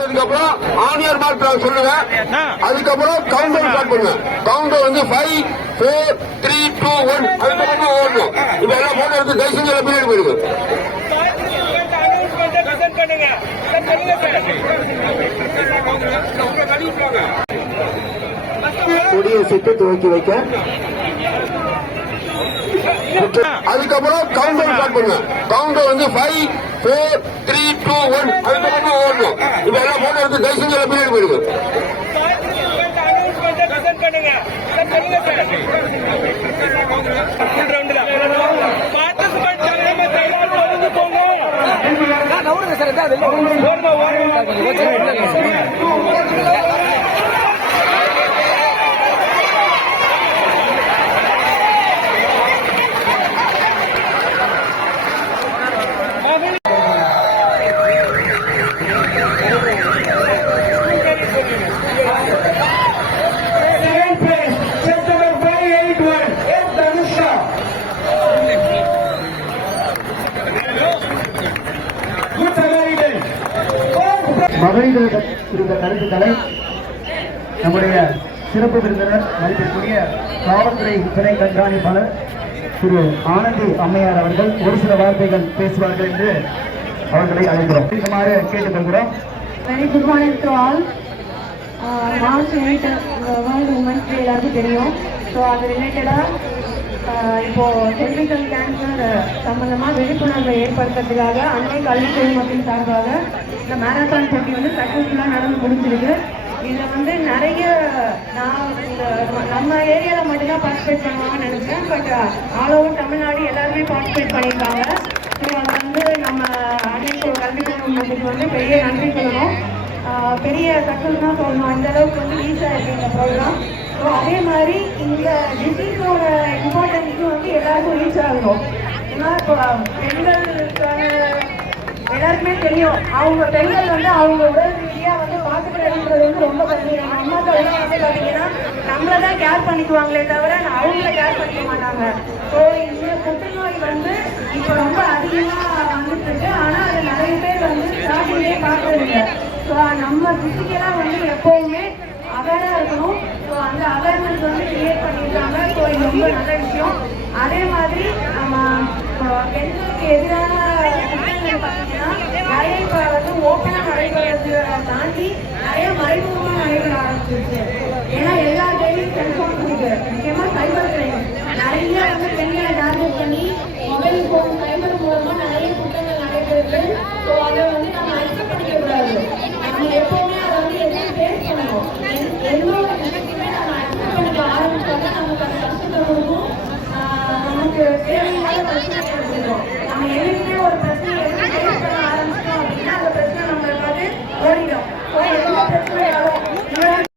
பார்த்ததுக்கு அப்புறம் ஆனியர் மார்க் சொல்லுவேன் அதுக்கப்புறம் கவுண்டர் ஸ்டார்ட் பண்ணுவேன் கவுண்டர் வந்து five four three two one அதுக்கப்புறம் ஓடணும். இப்ப எல்லாம் போன இருக்கு. எல்லாம் பின்னாடி போயிருக்கு கொடியை சிட்டு துவக்கி வைக்க. அதுக்கப்புறம் கவுண்டர் ஸ்டார்ட் பண்ணுவேன் கவுண்டர் வந்து five four three two one அதுக்கப்புறம் ஓடணும் இப்ப எல்லாம் போன இருக்கு தயவு செஞ்சு எல்லாம் பின்னாடி போயிருக்கு Second மகளிர்கள் இருந்த கருத்துக்களை நம்முடைய சிறப்பு விருந்தினர் மதிப்பிற்குரிய காவல்துறை துணை கண்காணிப்பாளர் திரு ஆனந்தி அம்மையார் அவர்கள் ஒரு சில வார்த்தைகள் பேசுவார்கள் என்று அவர்களை அழைக்கிறோம். இருக்குமாறு கேட்டுக்கொள்கிறோம். Very good morning to all March eight world women's day எல்லாருக்கும் தெரியும். ஸோ அது ரிலேட்டடாக இப்போது டெக்னிக்கல் கேன்சர் சம்மந்தமாக விழிப்புணர்வை ஏற்படுத்துறதுக்காக அன்னை கல்வி குழுமத்தின் சார்பாக இந்த மேரத்தான் போட்டி வந்து சக்ஸஸ்ஃபுல்லாக நடந்து முடிஞ்சிருக்கு. இதில் வந்து நிறைய நான் இந்த நம்ம ஏரியாவில் மட்டும்தான் பார்ட்டிசிபேட் பண்ணுவாங்கன்னு நினச்சேன் பட் ஆல் ஓவர் தமிழ்நாடு எல்லாருமே பார்ட்டிசிபேட் பண்ணியிருக்காங்க. ஸோ அது வந்து நம்ம அனைத்து கல்வி குழுமத்துக்கு வந்து பெரிய நன்றி சொல்லணும். பெரிய சக்ஸஸ் தான் சொல்லணும். அந்தளவுக்கு வந்து ஈஸியாக இருக்கு இந்த ப்ரோக்ராம் ஸோ அதே மாதிரி இந்த டிசீஸோட இம்பார்ட்டன்ஸும் வந்து எல்லாருக்கும் ரீச் ஆகணும். ஏன்னா இப்போ பெண்களுக்கான எல்லாருக்குமே தெரியும். அவங்க பெண்கள் வந்து அவங்க உடல் ரீதியாக வந்து பார்த்துக்கிறதுன்றது வந்து ரொம்ப கம்மி. நம்ம அம்மாக்கள்லாம் வந்து பார்த்தீங்கன்னா நம்மளை தான் கேர் பண்ணிக்குவாங்களே தவிர அவங்கள கேர் பண்ணிக்க மாட்டாங்க. ஸோ இந்த புற்றுநோய் வந்து இப்போ ரொம்ப அதிகமாக வந்துட்டு இருக்கு ஆனால் அது நிறைய பேர் வந்து ஸ்டார்டிங்லேயே பார்க்கறதில்லை ஸோ நம்ம ஃபிசிக்கலாக வந்து எப்போவுமே அவேராக இருக்கணும். ஸோ அந்த அவேர்னஸ் வந்து கிரியேட் பண்ணியிருக்காங்க ஸோ இது ரொம்ப நல்ல விஷயம். அதே மாதிரி நம்ம பெண்களுக்கு எதிரான குற்றங்கள் பார்த்தீங்கன்னா நிறைய இப்போ வந்து ஓப்பனாக நடைபெறது தாண்டி நிறைய மறைமுகமாக நடைபெற ஆரம்பிச்சிருச்சு.